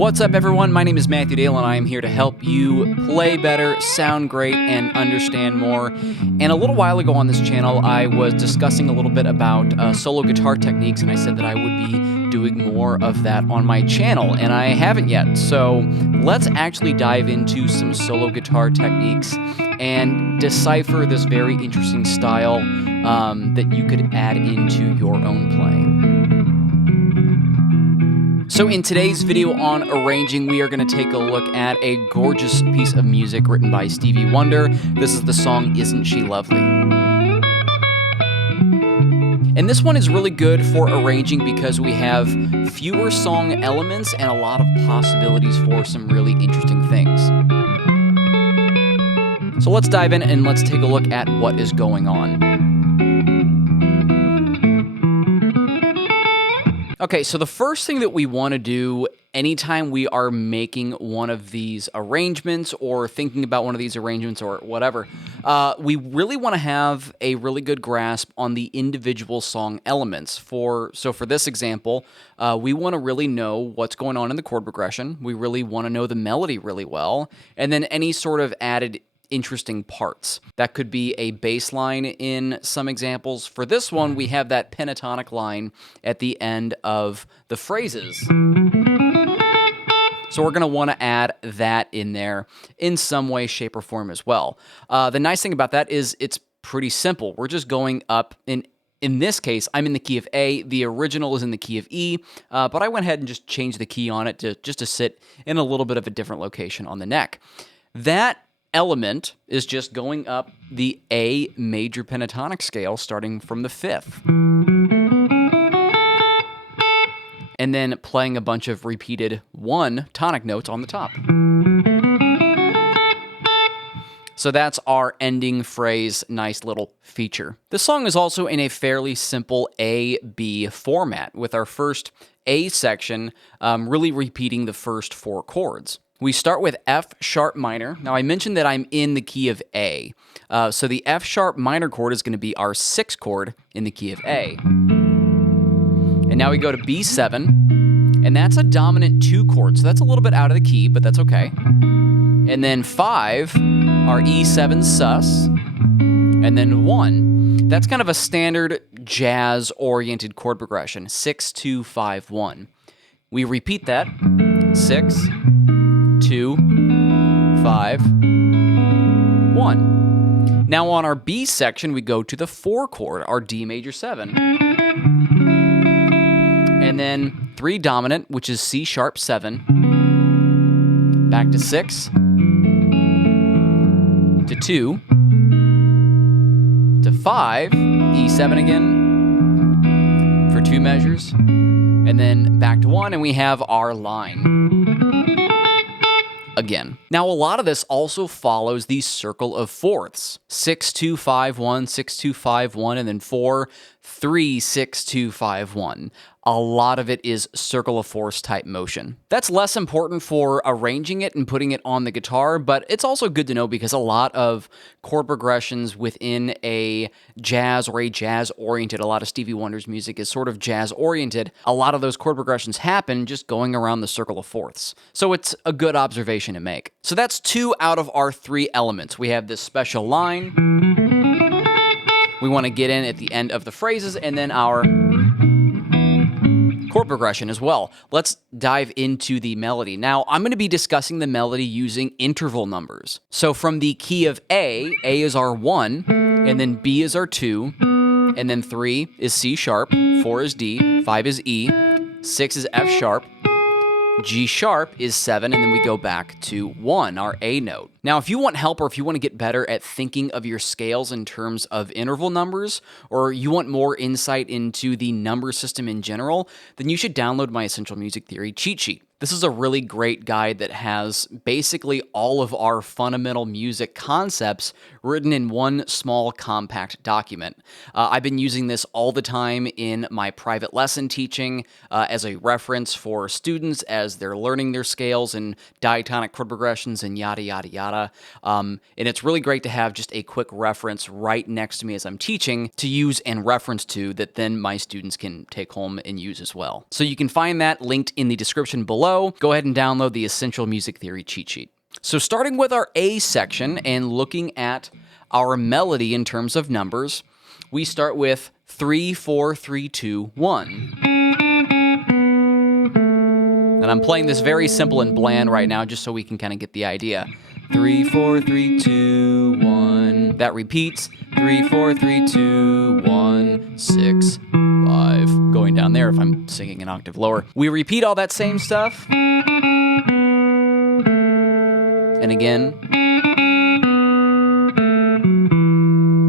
What's up, everyone? My name is Matthew Dale, and I am here to help you play better, sound great, and understand more. And a little while ago on this channel, I was discussing a little bit about solo guitar techniques, and I said that I would be doing more of that on my channel, and I haven't yet. So let's actually dive into some solo guitar techniques and decipher this very interesting style that you could add into your own playing. So in today's video on arranging, we are going to take a look at a gorgeous piece of music written by Stevie Wonder. This is the song Isn't She Lovely? And this one is really good for arranging because we have fewer song elements and a lot of possibilities for some really interesting things. So let's dive in and let's take a look at what is going on. Okay, so the first thing that we want to do anytime we are making one of these arrangements or thinking about one of these arrangements or whatever, we really want to have a really good grasp on the individual song elements. So for this example, we want to really know what's going on in the chord progression. We really want to know the melody really well, and then any sort of added interesting parts. That could be a bass line in some examples. For this one, we have that pentatonic line at the end of the phrases. So we're going to want to add that in there in some way, shape, or form as well. The nice thing about that is it's pretty simple. We're just going up in this case, I'm in the key of A. The original is in the key of E, but I went ahead and just changed the key on it just to sit in a little bit of a different location on the neck. That element is just going up the A major pentatonic scale starting from the 5th. And then playing a bunch of repeated 1 tonic notes on the top. So that's our ending phrase, nice little feature. This song is also in a fairly simple A-B format, with our first A section really repeating the first 4 chords. We start with F sharp minor. Now, I mentioned that I'm in the key of A. So the F sharp minor chord is going to be our 6th chord in the key of A. And now we go to B7, and that's a dominant 2 chord. So that's a little bit out of the key, but that's okay. And then 5, our E7 sus, and then 1. That's kind of a standard jazz-oriented chord progression, 6, 2, 5, 1. We repeat that, 6, 2, 5, 1. Now on our B section, we go to the 4 chord, our D major 7. And then 3 dominant, which is C sharp 7. Back to 6. To 2. To 5. E7 again for 2 measures. And then back to 1, and we have our line again. Now, a lot of this also follows the circle of fourths. 6, 2, 5, 1, 6, 2, 5, 1, and then 4, 3, 6, 2, 5, 1. A lot of it is circle of fourths type motion. That's less important for arranging it and putting it on the guitar, but it's also good to know because a lot of chord progressions within a jazz or a jazz-oriented, a lot of Stevie Wonder's music is sort of jazz-oriented. A lot of those chord progressions happen just going around the circle of fourths. So it's a good observation to make. So that's 2 out of our 3 elements. We have this special line we want to get in at the end of the phrases, and then our chord progression as well. Let's dive into the melody. Now, I'm going to be discussing the melody using interval numbers. So from the key of A is our 1, and then B is our 2, and then 3 is C sharp, 4 is D, 5 is E, 6 is F sharp, G sharp is 7, and then we go back to 1, our A note. Now, if you want help or if you want to get better at thinking of your scales in terms of interval numbers, or you want more insight into the number system in general, then you should download my Essential Music Theory cheat sheet. This is a really great guide that has basically all of our fundamental music concepts written in one small compact document. I've been using this all the time in my private lesson teaching as a reference for students as they're learning their scales and diatonic chord progressions and yada, yada, yada. And it's really great to have just a quick reference right next to me as I'm teaching to use and reference to that then my students can take home and use as well. So you can find that linked in the description below. below. Go ahead and download the Essential Music Theory cheat sheet. So starting with our A section and looking at our melody in terms of numbers, we start with 3, 4, 3, 2, 1. And I'm playing this very simple and bland right now just so we can kind of get the idea. 3, 4, 3, 2, 1. That repeats. 3, 4, 3, 2, 1, 6, 5. Going down there if I'm singing an octave lower. We repeat all that same stuff. And again.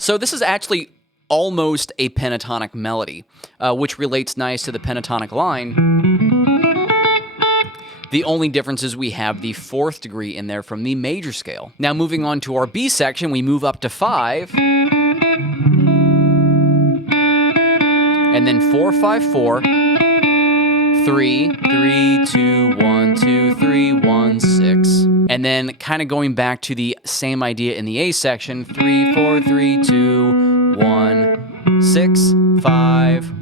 So this is actually almost a pentatonic melody, which relates nice to the pentatonic line. The only difference is we have the 4th degree in there from the major scale. Now moving on to our B section, we move up to 5. And then 4, 5, 4. 3, 3, 2, 1, 2, 3, 1, 6. And then kind of going back to the same idea in the A section, 3, 4, 3, 2, 1, 6, 5,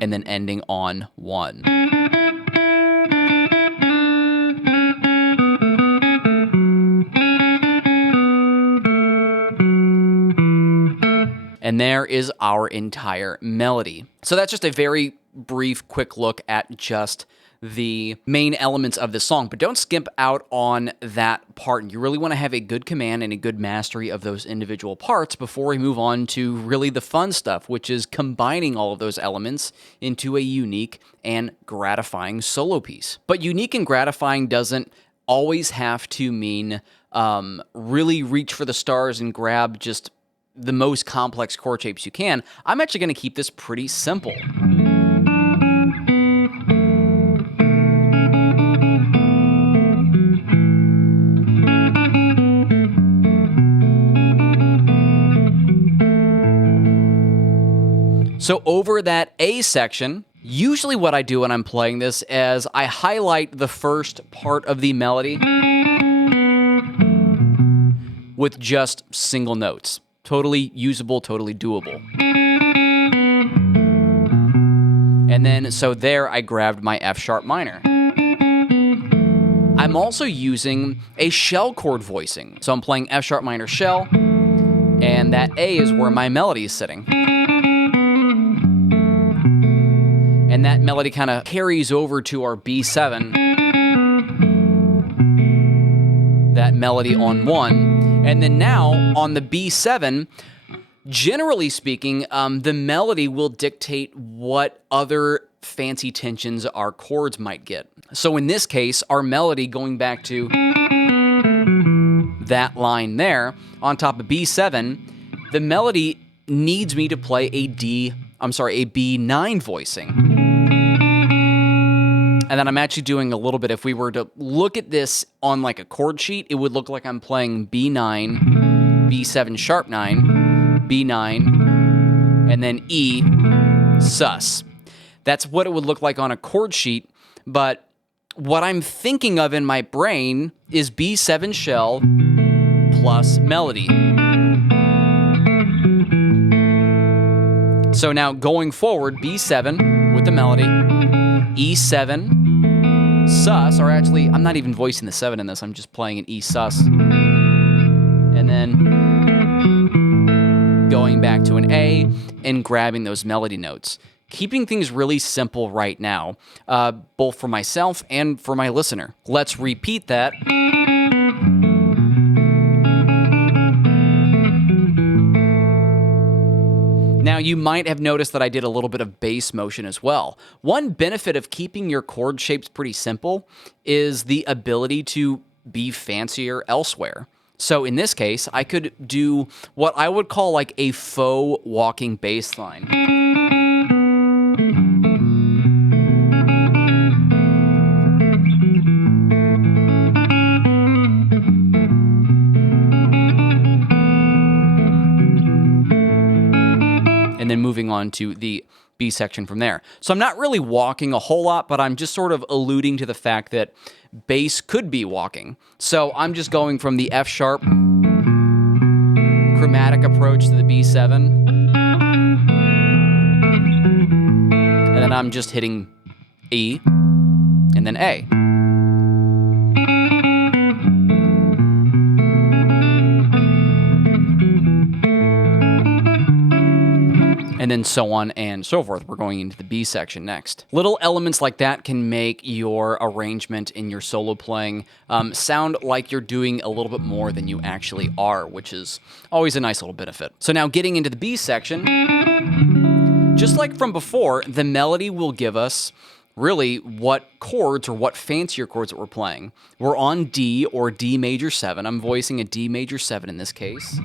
and then ending on 1. And there is our entire melody. So that's just a very brief, quick look at just the main elements of the song, but don't skimp out on that part. You really want to have a good command and a good mastery of those individual parts before we move on to really the fun stuff, which is combining all of those elements into a unique and gratifying solo piece. But unique and gratifying doesn't always have to mean really reach for the stars and grab just the most complex chord shapes you can. I'm actually going to keep this pretty simple. So over that A section, usually what I do when I'm playing this is I highlight the first part of the melody with just single notes. Totally usable, totally doable. And then, so there I grabbed my F sharp minor. I'm also using a shell chord voicing. So I'm playing F sharp minor shell, and that A is where my melody is sitting. And that melody kind of carries over to our B7. That melody on 1. And then now on the B7, generally speaking, the melody will dictate what other fancy tensions our chords might get. So in this case, our melody, going back to that line there on top of B7, the melody needs me to play a B9 voicing. And then I'm actually doing a little bit, if we were to look at this on like a chord sheet, it would look like I'm playing B9, B7 sharp 9, B9, and then E sus. That's what it would look like on a chord sheet, but what I'm thinking of in my brain is B7 shell plus melody. So now going forward, B7 with the melody, E7, sus, or actually, I'm not even voicing the 7 in this, I'm just playing an E sus. And then going back to an A and grabbing those melody notes. Keeping things really simple right now, both for myself and for my listener. Let's repeat that. Now, you might have noticed that I did a little bit of bass motion as well. One benefit of keeping your chord shapes pretty simple is the ability to be fancier elsewhere. So in this case, I could do what I would call like a faux walking bass line. And then moving on to the B section from there. So I'm not really walking a whole lot, but I'm just sort of alluding to the fact that bass could be walking. So I'm just going from the F sharp chromatic approach to the B7. And then I'm just hitting E and then A. and then so on and so forth. We're going into the B section next. Little elements like that can make your arrangement in your solo playing sound like you're doing a little bit more than you actually are, which is always a nice little benefit. So now getting into the B section, just like from before, the melody will give us really what chords or what fancier chords that we're playing. We're on D or D major 7. I'm voicing a D major 7 in this case.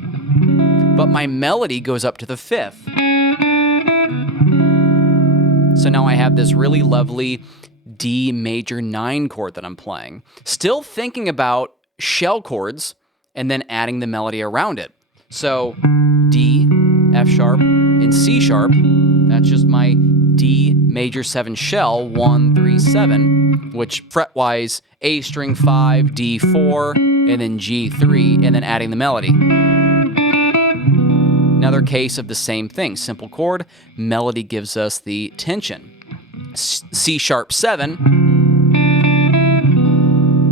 But my melody goes up to the 5th. So now I have this really lovely D major 9 chord that I'm playing. Still thinking about shell chords and then adding the melody around it. So D, F sharp, and C sharp. That's just my D major 7 shell, 1, 3, 7, which fret-wise, A string 5, D4, and then G3, and then adding the melody. Another case of the same thing, simple chord, melody gives us the tension. C sharp 7,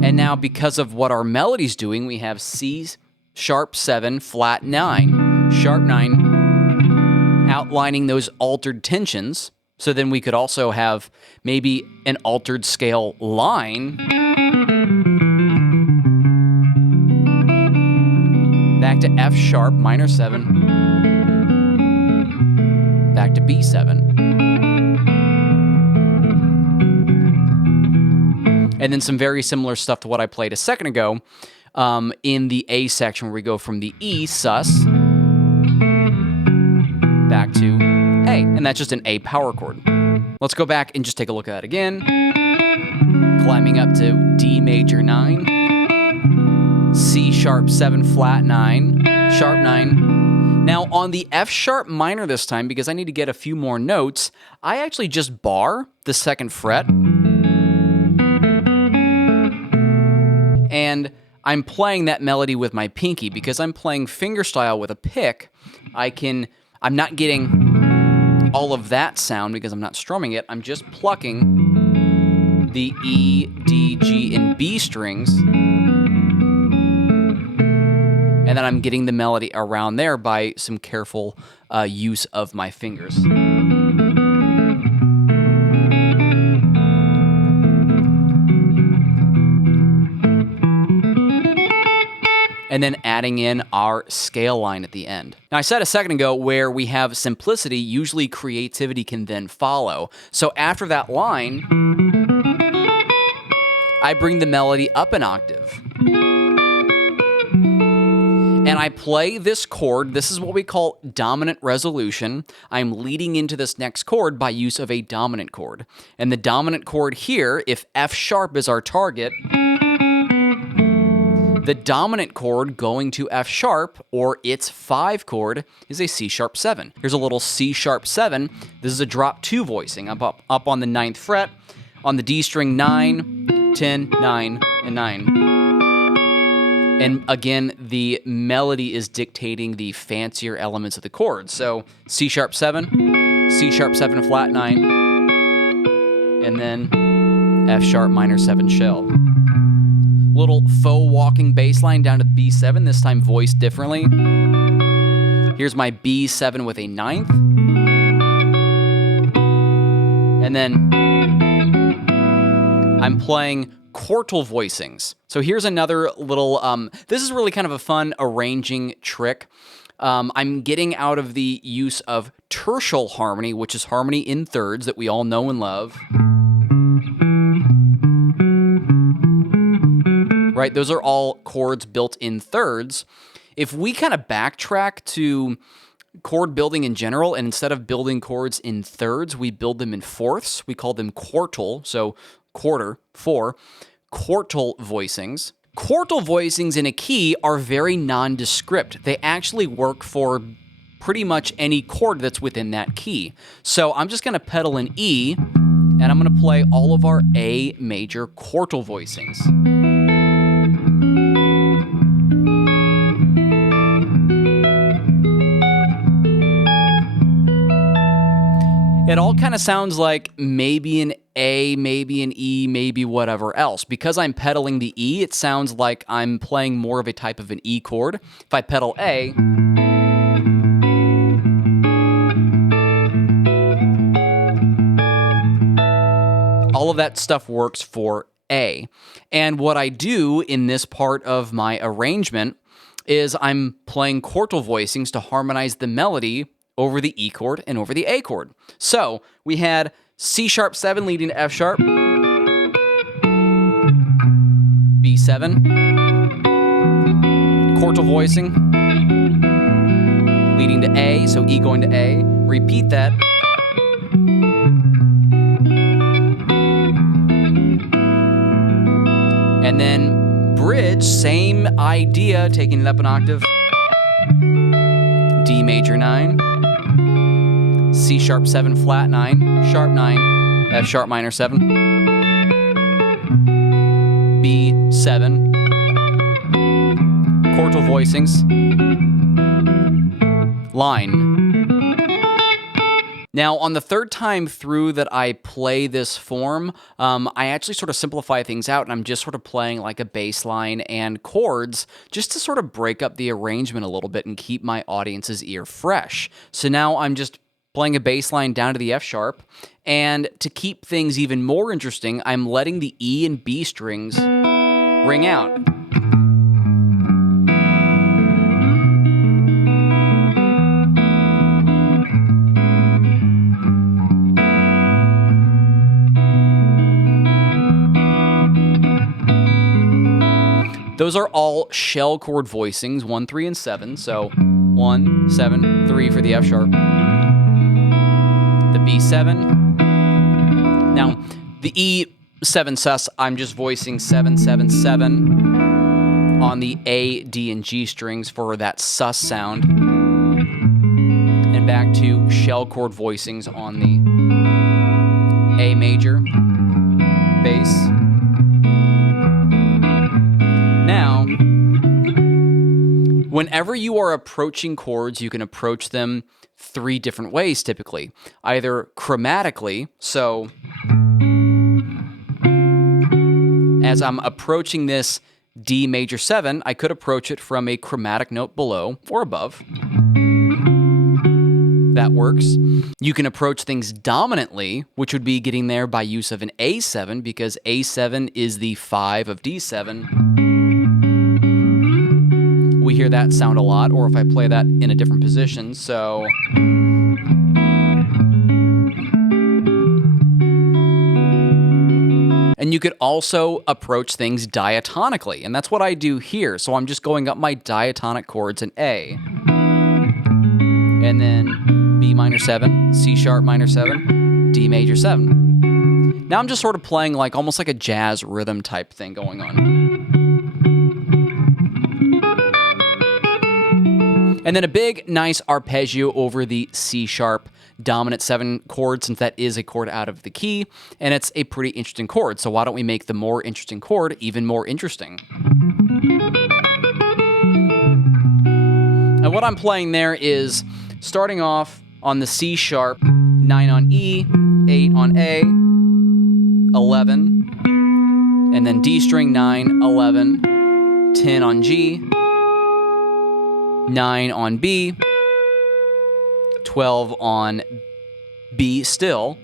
and now because of what our melody's doing, we have C sharp 7, flat 9, sharp 9, outlining those altered tensions. So then we could also have maybe an altered scale line. Back to F sharp, minor 7. Back to B7. And then some very similar stuff to what I played a second ago in the A section where we go from the E, sus, back to A, and that's just an A power chord. Let's go back and just take a look at that again. Climbing up to D major 9, C sharp 7 flat 9, sharp 9. Now on the F sharp minor this time, because I need to get a few more notes, I actually just bar the 2nd fret. And I'm playing that melody with my pinky. Because I'm playing fingerstyle with a pick, I'm not getting all of that sound because I'm not strumming it. I'm just plucking the E, D, G, and B strings. And then I'm getting the melody around there by some careful use of my fingers. And then adding in our scale line at the end. Now, I said a second ago where we have simplicity, usually creativity can then follow. So after that line, I bring the melody up an octave. And I play this chord. This is what we call dominant resolution. I'm leading into this next chord by use of a dominant chord. And the dominant chord here, if F sharp is our target, the dominant chord going to F sharp, or its 5 chord, is a C sharp 7. Here's a little C sharp 7. This is a drop 2 voicing. I'm up on the 9th fret, on the D string 9, 10, 9, and 9. And again, the melody is dictating the fancier elements of the chord. So C sharp 7, C sharp 7 flat 9, and then F sharp minor 7 shell. Little faux walking bass line down to the B7, this time voiced differently. Here's my B7 with a 9th. And then I'm playing quartal voicings. So here's another little, this is really kind of a fun arranging trick. I'm getting out of the use of tertial harmony, which is harmony in thirds that we all know and love. Right, those are all chords built in thirds. If we kind of backtrack to chord building in general, and instead of building chords in thirds, we build them in fourths. We call them quartal, so quarter, 4, quartal voicings. Quartal voicings in a key are very nondescript. They actually work for pretty much any chord that's within that key. So I'm just going to pedal an E, and I'm going to play all of our A major quartal voicings. It all kind of sounds like maybe an A, maybe an E, maybe whatever else. Because I'm pedaling the E, it sounds like I'm playing more of a type of an E chord. If I pedal A, all of that stuff works for A. And what I do in this part of my arrangement is I'm playing quartal voicings to harmonize the melody over the E chord and over the A chord. So we had C sharp 7 leading to F sharp, B7, quartal voicing leading to A, so E going to A, repeat that, and then bridge, same idea, taking it up an octave, D major 9, C sharp 7 flat 9, sharp 9, F sharp minor 7, B7, quartal voicings, line. Now, on the third time through that I play this form, I actually sort of simplify things out, and I'm just sort of playing like a bass line and chords just to sort of break up the arrangement a little bit and keep my audience's ear fresh. So now I'm just playing a bass line down to the F sharp, and to keep things even more interesting, I'm letting the E and B strings ring out. Those are all shell chord voicings, 1, 3, and 7. So 1, 7, 3 for the F sharp. The B7. Now, the E7 sus, I'm just voicing 7, 7, 7 on the A, D, and G strings for that sus sound. And back to shell chord voicings on the A major, bass. Now, whenever you are approaching chords, you can approach them 3 different ways typically. Either chromatically, so as I'm approaching this D major 7, I could approach it from a chromatic note below or above. That works. You can approach things dominantly, which would be getting there by use of an A7, because A7 is the 5 of D7. We hear that sound a lot, or if I play that in a different position, so. And you could also approach things diatonically, and that's what I do here. So I'm just going up my diatonic chords in A. And then B minor 7, C sharp minor 7, D major 7. Now I'm just sort of playing like almost like a jazz rhythm type thing going on. And then a big, nice arpeggio over the C sharp dominant 7 chord, since that is a chord out of the key, and it's a pretty interesting chord. So why don't we make the more interesting chord even more interesting? And what I'm playing there is starting off on the C sharp, 9 on E, 8 on A, 11, and then D string 9, 11, 10 on G, 9 on B, 12 on B still,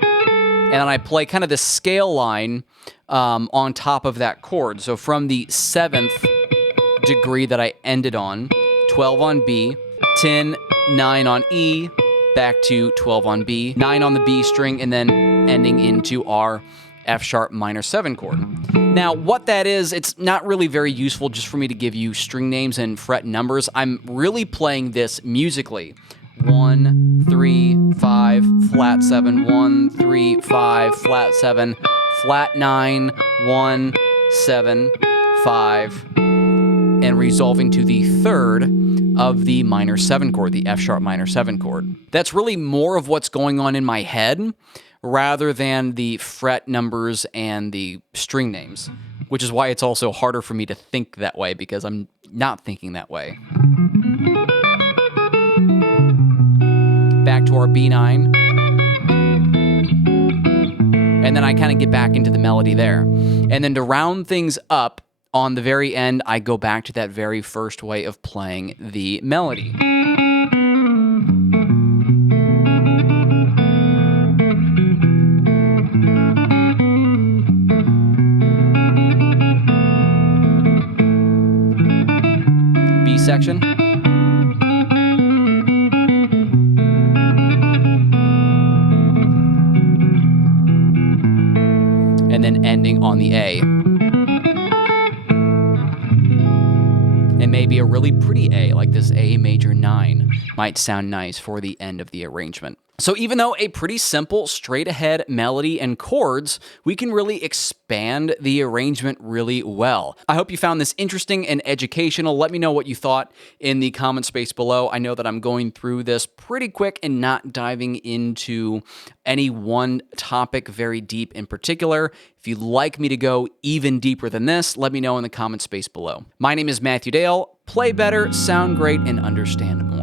and then I play kind of the scale line on top of that chord. So from the 7th degree that I ended on, 12 on B, 10, 9 on E, back to 12 on B, 9 on the B string, and then ending into our F sharp minor 7 chord. Now, what that is, it's not really very useful just for me to give you string names and fret numbers. I'm really playing this musically. 1, 3, 5, flat 7, 1, 3, 5, flat 7, flat 9, 1, 7, 5, and resolving to the 3rd of the minor 7 chord, the F sharp minor 7 chord. That's really more of what's going on in my head rather than the fret numbers and the string names, which is why it's also harder for me to think that way, because I'm not thinking that way. Back to our B9. And then I kind of get back into the melody there. And then to round things up, on the very end, I go back to that very first way of playing the melody. section. And then ending on the A. And maybe a really pretty A, like this A major 9, might sound nice for the end of the arrangement. So even though a pretty simple, straight-ahead melody and chords, we can really expand the arrangement really well. I hope you found this interesting and educational. Let me know what you thought in the comment space below. I know that I'm going through this pretty quick and not diving into any one topic very deep in particular. If you'd like me to go even deeper than this, let me know in the comment space below. My name is Matthew Dale. Play better, sound great, and understand more.